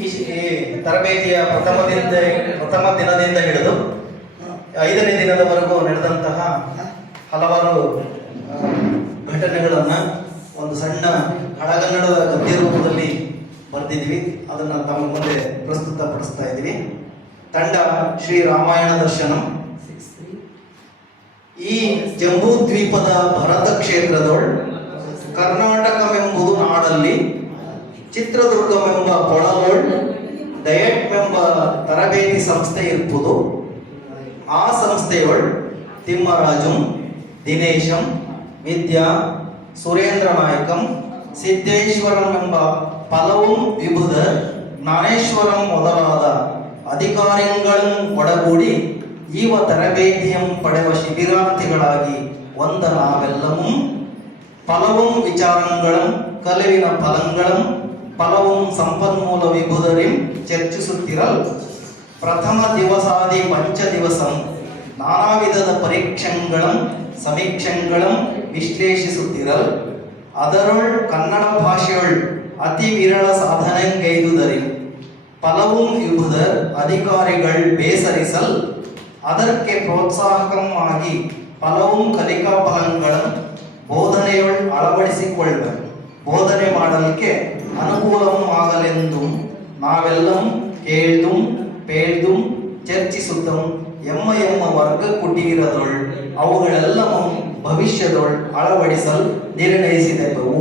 ಈ ತರಬೇತಿಯ ಪ್ರಥಮ ದಿನದಿಂದ ಹಿಡಿದು 5ನೇ ದಿನದವರೆಗೂ ನಡೆದಂತಹ ಹಲವಾರು ಘಟನೆಗಳನ್ನು ಒಂದು ಸಣ್ಣ ಹಳಗನ್ನಡದ ಗದ್ಯ ರೂಪದಲ್ಲಿ ಬರೆದಿದ್ವಿ. ಅದನ್ನು ತಮ್ಮ ಮುಂದೆ ಪ್ರಸ್ತುತಪಡಿಸ್ತಾ ಇದ್ದೀವಿ. ತಂಡ ಶ್ರೀ ರಾಮಾಯಣ ದರ್ಶನಂ. ಈ ಜಂಬೂ ದ್ವೀಪದ ಭರತ ಕ್ಷೇತ್ರದೊಳ್ ಕರ್ನಾಟಕವೆಂಬುದು ನಾಡಲ್ಲಿ ಚಿತ್ರದುರ್ಗವೆಂಬ ಕೊಳಲೊಳ್ ಡಯಟ್ಮೆಂಬ ತರಬೇತಿ ಸಂಸ್ಥೆ ಇರ್ಪುದು. ಆ ಸಂಸ್ಥೆಯೊಳ್ ತಿಮ್ಮರಾಜಂ, ದಿನೇಶಂ, ವಿದ್ಯಾ, ಸುರೇಂದ್ರ ನಾಯಕಂ, ಸಿದ್ದೇಶ್ವರಂ ಎಂಬ ಪಲவும் ವಿಭುಧ ಜ್ಞಾನೇಶ್ವರಂ ಮೊದಲಾದ ಅಧಿಕಾರಿಗಳನ್ನು ಒಡಗೂಡಿ ಈವ ತರಬೇತಿಯಂ ಪಡೆವ ಶಿಬಿರಾರ್ಥಿಗಳಾಗಿ ಒಂದ ನಾವೆಲ್ಲವೂ ಪಲவும் ವಿಚಾರಗಳನ್ನು ಕಲವಿನ ಫಲಗಳನ್ನು ಫಲவும் ಸಂಪನ್ಮೂಲ ವಿಭುಧರಿಂ ಚರ್ಚಿಸುತ್ತಿರಲ್. ಪ್ರಥಮ ದಿವಸಾದಿ ಪಂಚ ದಿವಸಂ ನಾನಾ ವಿಧದ ಪರೀಕ್ಷೆಗಳನ್ನು ಸಮೀಕ್ಷೆಗಳನ್ನು ವಿಶ್ಲೇಷಿಸುತ್ತಿರಲ್. ಅದರೊಳ್ ಕನ್ನಡ ಭಾಷೆಯೊಳ್ ಅತಿ ವಿರಳ ಸಾಧನೆಗೈದುದರಿ ಫಲவும் ವಿಭುಧರ್ ಅಧಿಕಾರಿಗಳು ಬೇಸರಿಸಲ್. ಅದಕ್ಕೆ ಪ್ರೋತ್ಸಾಹಕವಾಗಿ ಫಲவும் ಕಲಿಕಾ ಫಲಗಳನ್ನು ಬೋಧನೆಯೊಳ್ ಅಳವಡಿಸಿಕೊಳ್ಳಬೇಕು. ಬೋಧನೆ ಮಾಡಲಿಕ್ಕೆ ಅನುಕೂಲವಾಗಲೆಂದು ನಾವೆಲ್ಲಂ ಕೇಳ್ದುಂ ಪೇಳ್ದುಂ ಚರ್ಚಿಸುತ್ತಂ ಎಮ್ಮ ವರ್ಗ ಕುಟೀರದೊಳ್ ಅವುಗಳೆಲ್ಲವೂ ಭವಿಷ್ಯದೊಳ್ ಅಳವಡಿಸಲು ನಿರ್ಣಯಿಸಿದೆವು.